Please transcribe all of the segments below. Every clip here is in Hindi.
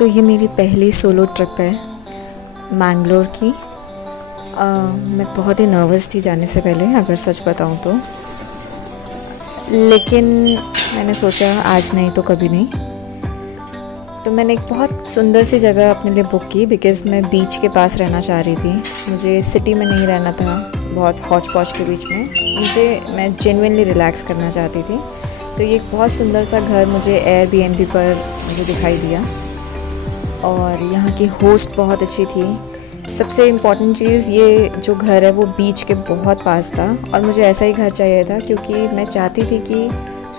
तो ये मेरी पहली सोलो ट्रिप है मैंगलोर की। मैं बहुत ही नर्वस थी जाने से पहले, अगर सच बताऊं तो, लेकिन मैंने सोचा आज नहीं तो कभी नहीं। तो मैंने एक बहुत सुंदर सी जगह अपने लिए बुक की, बिकॉज़ मैं बीच के पास रहना चाह रही थी। मुझे सिटी में नहीं रहना था, बहुत हौच पौच के बीच में। मैं जेन्युइनली रिलैक्स करना चाहती थी। तो ये एक बहुत सुंदर सा घर मुझे एयरबीएनबी पर मुझे दिखाई दिया, और यहाँ की होस्ट बहुत अच्छी थी। सबसे इम्पॉर्टेंट चीज़, ये जो घर है वो बीच के बहुत पास था, और मुझे ऐसा ही घर चाहिए था क्योंकि मैं चाहती थी कि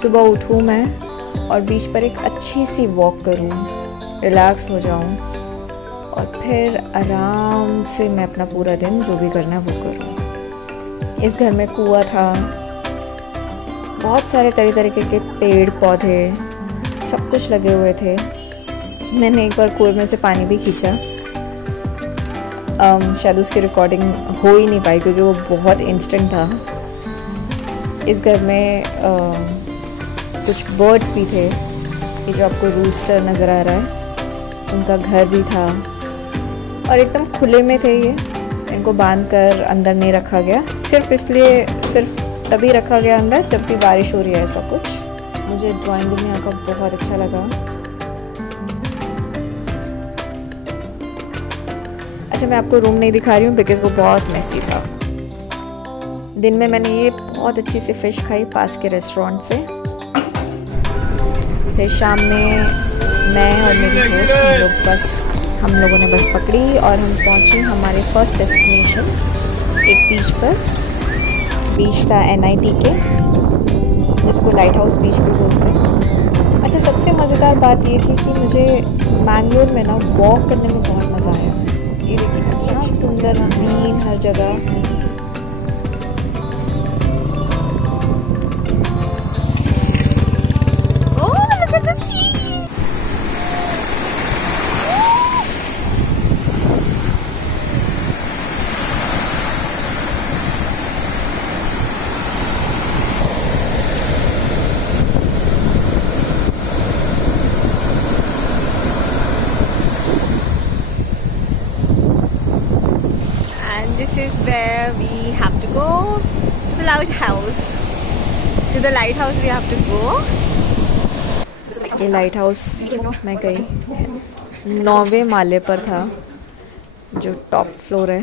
सुबह उठूँ मैं और बीच पर एक अच्छी सी वॉक करूँ, रिलैक्स हो जाऊँ, और फिर आराम से मैं अपना पूरा दिन जो भी करना है वो करूँ। इस घर में कुआँ था, बहुत सारे तरह तरीके के पेड़ पौधे सब कुछ लगे हुए थे। मैंने एक बार कुएं में से पानी भी खींचा। शायद उसकी रिकॉर्डिंग हो ही नहीं पाई क्योंकि वो बहुत इंस्टेंट था। इस घर में कुछ बर्ड्स भी थे, ये जो आपको रूस्टर नज़र आ रहा है, उनका घर भी था, और एकदम खुले में थे ये। इनको बांध कर अंदर नहीं रखा गया, सिर्फ तभी रखा गया अंदर जब भी बारिश हो रही है, ऐसा कुछ। मुझे ड्राइंग रूम यहाँ का बहुत अच्छा लगा। अच्छा, मैं आपको रूम नहीं दिखा रही हूँ बिकॉज़ वो बहुत मेसी था। दिन में मैंने ये बहुत अच्छी सी फ़िश खाई पास के रेस्टोरेंट से। फिर शाम में मैं और मेरी दोस्त हम लोगों ने बस पकड़ी और हम पहुँचे हमारे फर्स्ट डेस्टिनेशन, एक बीच पर। बीच था NIT के, जिसको लाइट हाउस बीच भी बोलते हैं। अच्छा, सबसे मज़ेदार बात ये थी कि मुझे मैंगलोर में ना वॉक करने में बहुत मज़ा आया। ये देखिए कितना सुंदर ग्रीन हर जगह। This is where we have to go, the lighthouse. To the lighthouse we have to go. ये लाइट हाउस मैं गई 9वें माले पर था, जो टॉप फ्लोर है।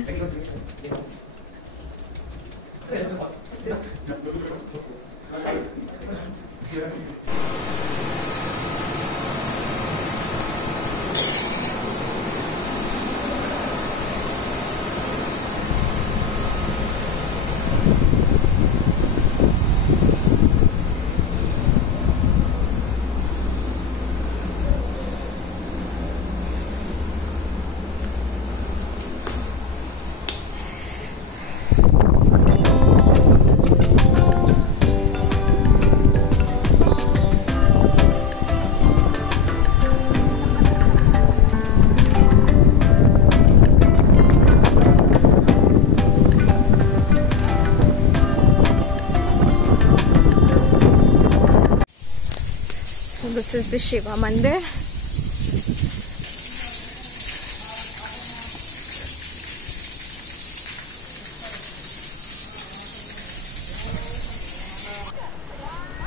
So this is the Shiva Mandir.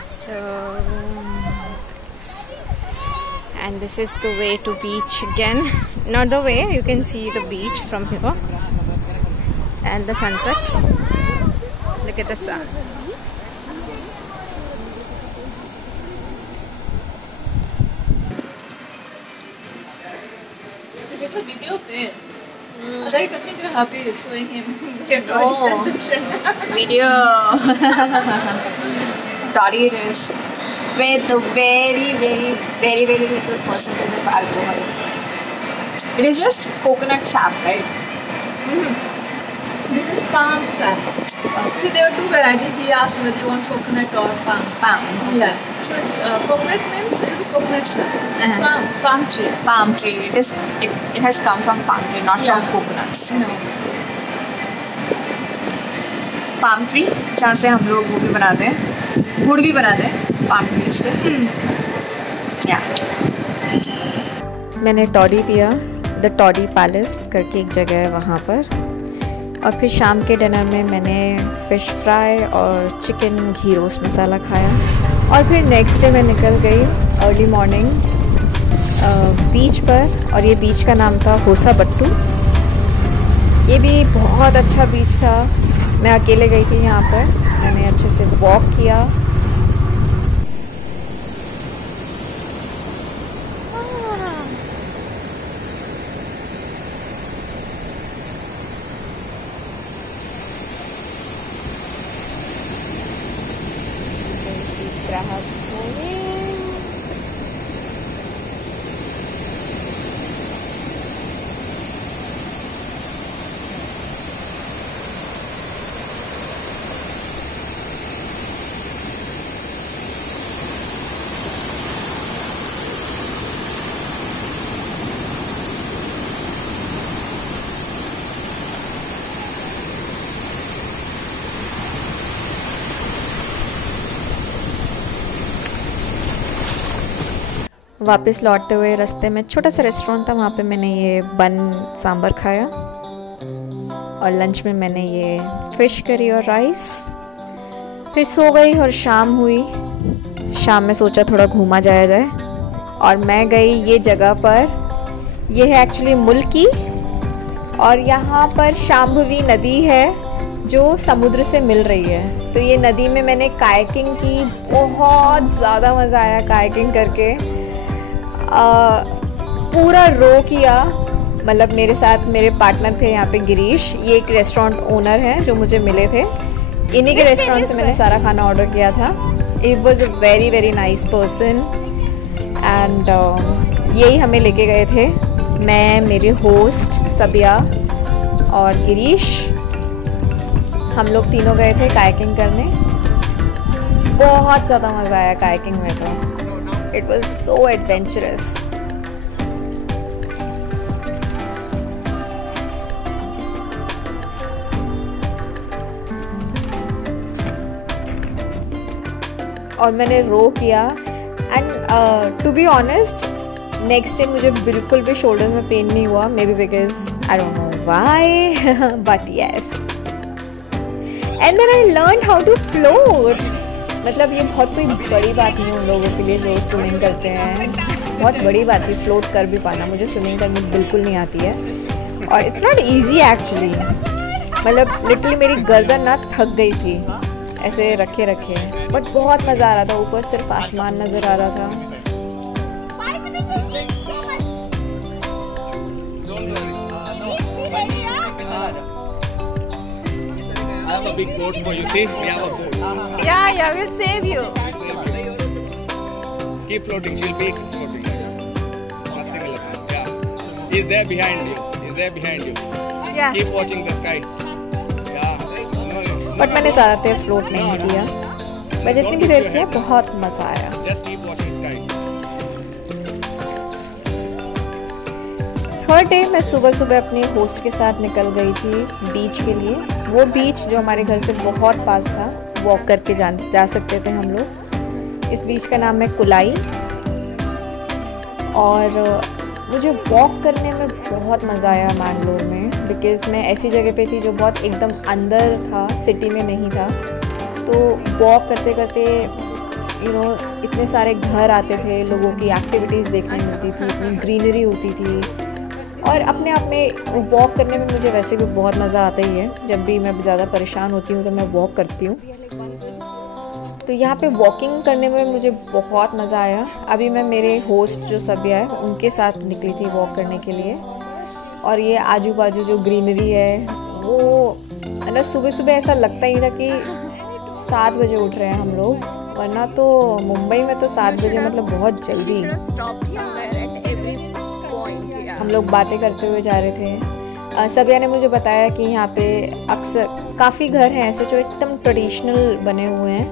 So, and this is the way to beach again. Not the way, you can see the beach from here and the sunset. Look at the sun. A video of it. Are you talking to happy showing him your consumption? Video. Body it is with the very little percentage of alcohol. It is just coconut sap, right? This is palm sap. So there are two varieties. He asked whether you want coconut or palm. Palm. Yeah. So it's, coconut means coconut sap. This is palm tree. Palm tree. It has come from palm tree, not from coconuts. No. Palm tree, जहाँ से हम लोग वो भी बनाते हैं, गुड़ भी बनाते हैं पाम ट्री से। मैंने टॉडी पिया, द टॉडी पैलेस करके एक जगह है वहाँ पर। और फिर शाम के डिनर में मैंने फ़िश फ्राई और चिकन घी रोस्ट मसाला खाया। और फिर नेक्स्ट डे मैं निकल गई अर्ली मॉर्निंग बीच पर, और ये बीच का नाम था होसा बट्टू। ये भी बहुत अच्छा बीच था। मैं अकेले गई थी यहाँ पर, मैंने अच्छे से वॉक किया। Crabs moving. वापस लौटते हुए रास्ते में छोटा सा रेस्टोरेंट था, वहाँ पे मैंने ये बन सांभर खाया। और लंच में मैंने ये फ़िश करी और राइस। फिर सो गई और शाम हुई। शाम में सोचा थोड़ा घूमा जाया जाए, और मैं गई ये जगह पर। ये है एक्चुअली मुल्की, और यहाँ पर शाम्भवी नदी है जो समुद्र से मिल रही है। तो ये नदी में मैंने कायाकिंग की, बहुत ज़्यादा मज़ा आया कायाकिंग करके। पूरा रो किया। मतलब मेरे साथ मेरे पार्टनर थे यहाँ पे गिरीश, ये एक रेस्टोरेंट ओनर हैं जो मुझे मिले थे। इन्हीं के रेस्टोरेंट से मैंने सारा खाना ऑर्डर किया था। It was a very very nice person, and यही हमें लेके गए थे। मैं, मेरे होस्ट सबिया और गिरीश, हम लोग तीनों गए थे कायाकिंग करने। बहुत ज़्यादा मज़ा आया कायाकिंग में तो। It was so adventurous. और मैंने रो किया, and to be honest next day मुझे बिल्कुल भी शोल्डर्स में पेन नहीं हुआ। Maybe because I don't know why, but yes. And then I learn how to float. मतलब ये बहुत कोई बड़ी बात नहीं उन लोगों के लिए जो स्विमिंग करते हैं। बहुत बड़ी बात है फ्लोट कर भी पाना। मुझे स्विमिंग करनी बिल्कुल नहीं आती है, और इट्स नॉट ईजी एक्चुअली। मतलब लिटरली मेरी गर्दन ना थक गई थी ऐसे रखे रखे, बट बहुत मज़ा आ रहा था। ऊपर सिर्फ आसमान नज़र आ रहा था। A big boat for you. See, we have a boat. Yeah, we'll save you. Keep floating. She'll be floating. Nothing will happen. Yeah. He's there behind you. He's there behind you. Yeah. Keep watching the sky. Yeah. No. But मैंने ज़्यादा देर फ्लोट नहीं किया, मैं जितनी भी देर किया बहुत मज़ा आया। Just keep watching sky. Third day मैं सुबह सुबह अपने होस्ट के साथ निकल गई थी बीच के लिए। वो बीच जो हमारे घर से बहुत पास था, वॉक करके जा सकते थे हम लोग। इस बीच का नाम है कुलाई। और मुझे वॉक करने में बहुत मज़ा आया मैंगलोर में, बिकॉज़ मैं ऐसी जगह पे थी जो बहुत एकदम अंदर था, सिटी में नहीं था। तो वॉक करते करते इतने सारे घर आते थे, लोगों की एक्टिविटीज़ देखने मिलती थी, इतनी ग्रीनरी होती थी। और अपने आप में वॉक करने में मुझे वैसे भी बहुत मज़ा आता ही है। जब भी मैं ज़्यादा परेशान होती हूँ तो मैं वॉक करती हूँ। तो यहाँ पे वॉकिंग करने में मुझे बहुत मज़ा आया। अभी मैं मेरे होस्ट जो सबिया है उनके साथ निकली थी वॉक करने के लिए। और ये आजू बाजू जो ग्रीनरी है वो मतलब सुबह सुबह ऐसा लगता ही था कि 7 बजे उठ रहे हैं हम लोग, वरना तो मुंबई में तो 7 बजे मतलब बहुत जल्दी। हम लोग बातें करते हुए जा रहे थे। सबिया ने मुझे बताया कि यहाँ पे अक्सर काफ़ी घर हैं ऐसे जो एकदम ट्रेडिशनल बने हुए हैं।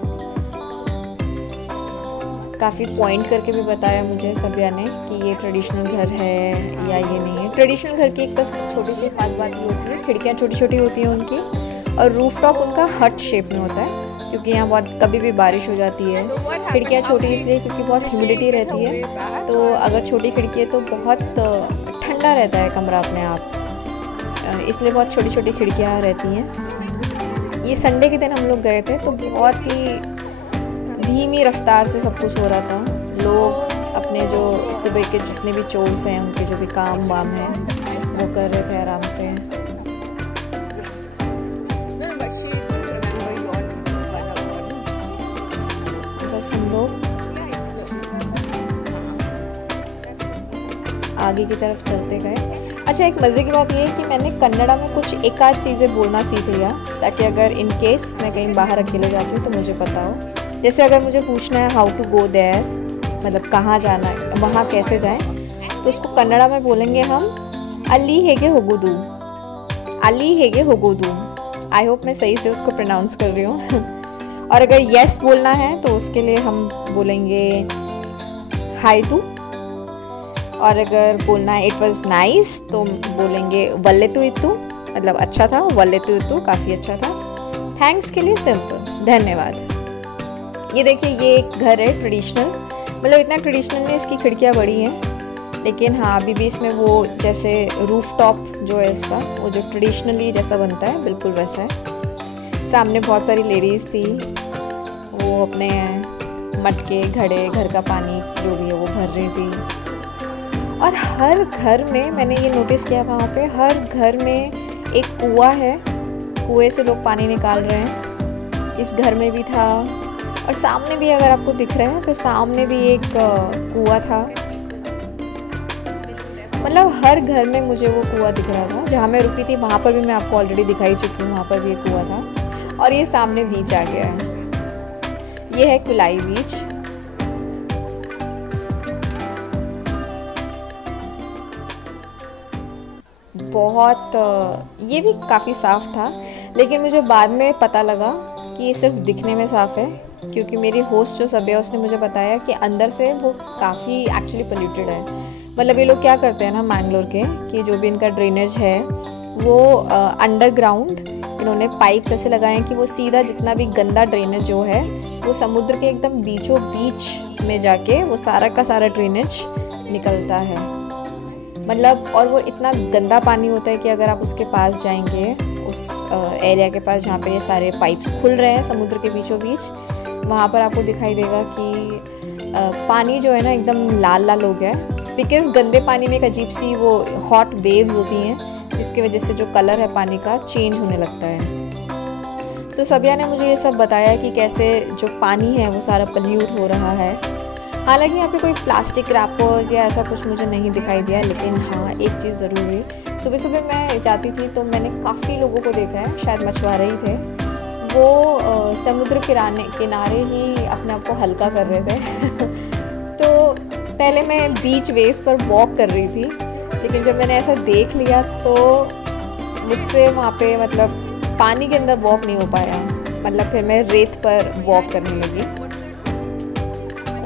काफ़ी पॉइंट करके भी बताया मुझे सबिया ने कि ये ट्रेडिशनल घर है या ये नहीं है। ट्रेडिशनल घर की एक बस छोटी सी खास बात ये होती है, खिड़कियाँ छोटी छोटी होती हैं उनकी, और रूफ टॉप उनका हट शेप में होता है। क्योंकि यहाँ बहुत कभी भी बारिश हो जाती है। खिड़कियाँ छोटी इसलिए क्योंकि बहुत ह्यूमिडिटी रहती है, तो अगर छोटी खिड़की है तो बहुत ठंडा रहता है कमरा अपने आप, इसलिए बहुत छोटी छोटी खिड़कियाँ रहती हैं। ये संडे के दिन हम लोग गए थे तो बहुत ही धीमी रफ्तार से सब कुछ हो रहा था। लोग अपने जो सुबह के जितने भी चोर्स हैं, उनके जो भी काम वाम हैं वो कर रहे थे आराम से। बस हम लोग आगे की तरफ चलते गए। अच्छा, एक मज़े की बात ये है कि मैंने कन्नड़ा में कुछ एक आध चीज़ें बोलना सीख लिया, ताकि अगर इन केस मैं कहीं बाहर अकेले जाती हूँ तो मुझे पता हो। जैसे अगर मुझे पूछना है हाउ टू गो देयर, मतलब कहाँ जाना है, वहाँ कैसे जाएं, तो उसको कन्नड़ा में बोलेंगे हम अली हेगे होगुदू, अली हेगे होगुदू। आई होप मैं सही से उसको प्रोनाउंस कर रही हूँ। और अगर यस बोलना है तो उसके लिए हम बोलेंगे हाय तू, और अगर बोलना है इट वॉज नाइस तो बोलेंगे वल्ले तू इतू, मतलब अच्छा था, वल्ले तू इतू काफ़ी अच्छा था। थैंक्स के लिए सिंपल धन्यवाद। ये देखिए, ये एक घर है ट्रेडिशनल, मतलब इतना ट्रेडिशनल नहीं, इसकी खिड़कियाँ बड़ी हैं, लेकिन हाँ अभी भी इसमें वो जैसे रूफ टॉप जो है इसका, वो जो ट्रेडिशनली जैसा बनता है बिल्कुल वैसा है। सामने बहुत सारी लेडीज़ थी, वो अपने मटके घड़े घर का पानी जो भी है वो भर रही थी। और हर घर में मैंने ये नोटिस किया, वहाँ पे हर घर में एक कुआं है, कुएं से लोग पानी निकाल रहे हैं। इस घर में भी था, और सामने भी अगर आपको दिख रहा है तो सामने भी एक कुआं था। मतलब हर घर में मुझे वो कुआं दिख रहा था। जहाँ मैं रुकी थी वहाँ पर भी मैं आपको ऑलरेडी दिखाई चुकी हूँ, वहाँ पर भी एक कुआं था। और ये सामने बीच आ गया है, ये है कुलाई बीच। बहुत ये भी काफ़ी साफ़ था, लेकिन मुझे बाद में पता लगा कि ये सिर्फ दिखने में साफ़ है, क्योंकि मेरी होस्ट जो सब है उसने मुझे बताया कि अंदर से वो काफ़ी एक्चुअली पोल्यूटेड है। मतलब ये लोग क्या करते हैं ना मैंगलोर के, कि जो भी इनका ड्रेनेज है वो अंडरग्राउंड इन्होंने पाइप्स ऐसे लगाए हैं कि वो सीधा जितना भी गंदा ड्रेनेज जो है वो समुद्र के एकदम बीचों बीच में जाके वो सारा का सारा ड्रेनेज निकलता है। मतलब और वो इतना गंदा पानी होता है कि अगर आप उसके पास जाएंगे, उस एरिया के पास जहाँ पे ये सारे पाइप्स खुल रहे हैं समुद्र के बीचों बीच, वहाँ पर आपको दिखाई देगा कि पानी जो है ना एकदम लाल लाल हो गया है, बिकॉज गंदे पानी में एक अजीब सी वो हॉट वेव्स होती हैं, जिसकी वजह से जो कलर है पानी का चेंज होने लगता है। सो सबिया ने मुझे ये सब बताया कि कैसे जो पानी है वो सारा पोल्यूट हो रहा है। हालांकि यहाँ पे कोई प्लास्टिक रैपर्स या ऐसा कुछ मुझे नहीं दिखाई दिया, लेकिन हाँ एक चीज़ ज़रूर हुई, सुबह सुबह मैं जाती थी तो मैंने काफ़ी लोगों को देखा है, शायद मछुआरे ही थे, वो समुद्र किनारे ही अपने आप को हल्का कर रहे थे। तो पहले मैं बीच वेव्स पर वॉक कर रही थी, लेकिन जब मैंने ऐसा देख लिया तो मुझसे वहाँ पे मतलब पानी के अंदर वॉक नहीं हो पाया। मतलब फिर मैं रेत पर वॉक करने लगी,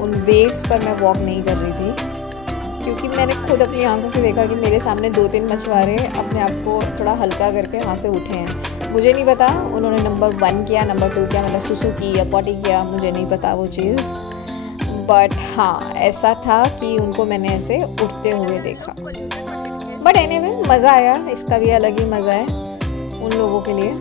उन वेव्स पर मैं वॉक नहीं कर रही थी, क्योंकि मैंने खुद अपनी आंखों से देखा कि मेरे सामने 2-3 मछुआरे अपने आप को थोड़ा हल्का करके वहाँ से उठे हैं। मुझे नहीं पता उन्होंने नंबर 1 किया, नंबर 2 किया, मतलब सुसु की या पॉटी किया, मुझे नहीं पता वो चीज़, बट हाँ ऐसा था कि उनको मैंने ऐसे उठते हुए देखा। बट एनीवे मज़ा आया, इसका भी अलग ही मज़ा है उन लोगों के लिए।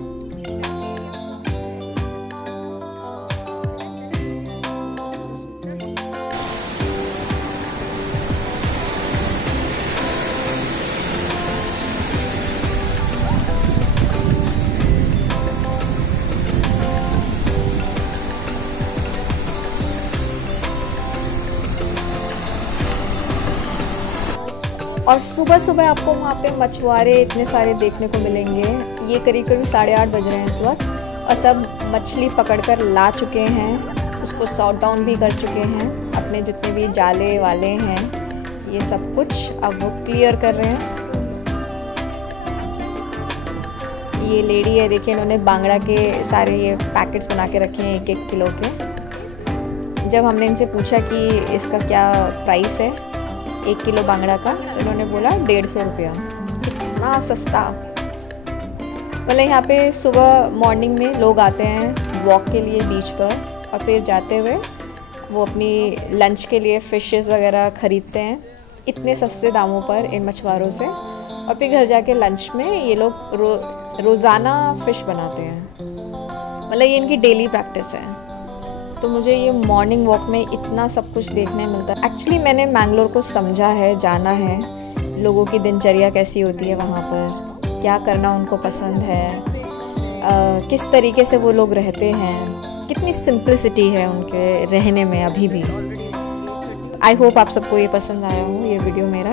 और सुबह सुबह आपको वहाँ पे मछुआरे इतने सारे देखने को मिलेंगे। ये करीब 8:30 बज रहे हैं इस वक्त, और सब मछली पकड़कर ला चुके हैं, उसको सॉर्ट डाउन भी कर चुके हैं, अपने जितने भी जाले वाले हैं ये सब कुछ अब वो क्लियर कर रहे हैं। ये लेडी है, देखिए इन्होंने बांगड़ा के सारे ये पैकेट्स बना के रखे हैं 1-1 किलो के। जब हमने इनसे पूछा कि इसका क्या प्राइस है 1 किलो बांगड़ा का, तो इन्होंने बोला 150 रुपया। इतना सस्ता। मतलब यहाँ पे सुबह मॉर्निंग में लोग आते हैं वॉक के लिए बीच पर, और फिर जाते हुए वो अपनी लंच के लिए फ़िशेस वगैरह ख़रीदते हैं इतने सस्ते दामों पर इन मछुआरों से, और फिर घर जाके लंच में ये लोग रोज़ाना फ़िश बनाते हैं। मतलब ये इनकी डेली प्रैक्टिस है। तो मुझे ये मॉर्निंग वॉक में इतना सब कुछ देखने मिलता है। एक्चुअली मैंने मैंगलोर को समझा है, जाना है, लोगों की दिनचर्या कैसी होती है वहाँ पर, क्या करना उनको पसंद है, किस तरीके से वो लोग रहते हैं, कितनी सिंपलिसिटी है उनके रहने में अभी भी। आई होप आप सबको ये पसंद आया हो ये वीडियो मेरा।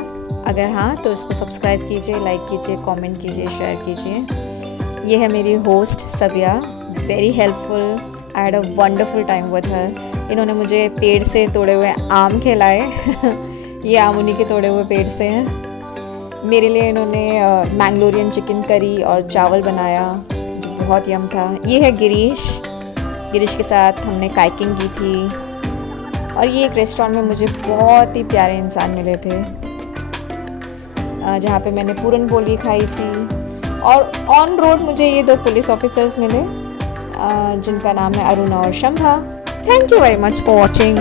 अगर हाँ तो इसको सब्सक्राइब कीजिए, लाइक कीजिए, कमेंट कीजिए, शेयर कीजिए। ये है मेरी host Sabiya, very helpful. I had a wonderful time with her. इन्होंने मुझे पेड़ से तोड़े हुए आम खिलाए ये आम उन्हीं के तोड़े हुए पेड़ से हैं। मेरे लिए इन्होंने मैंगलोरियन चिकन करी और चावल बनाया जो बहुत यम था। ये है गिरीश के साथ हमने काइकिंग की थी। और ये एक रेस्टोरेंट में मुझे बहुत ही प्यारे इंसान मिले थे जहाँ पे मैंने पूरन पोली खाई थी। और ऑन रोड मुझे ये 2 पुलिस ऑफिसर्स मिले जिनका नाम है अरुणा और Shambha. Thank you very much for watching.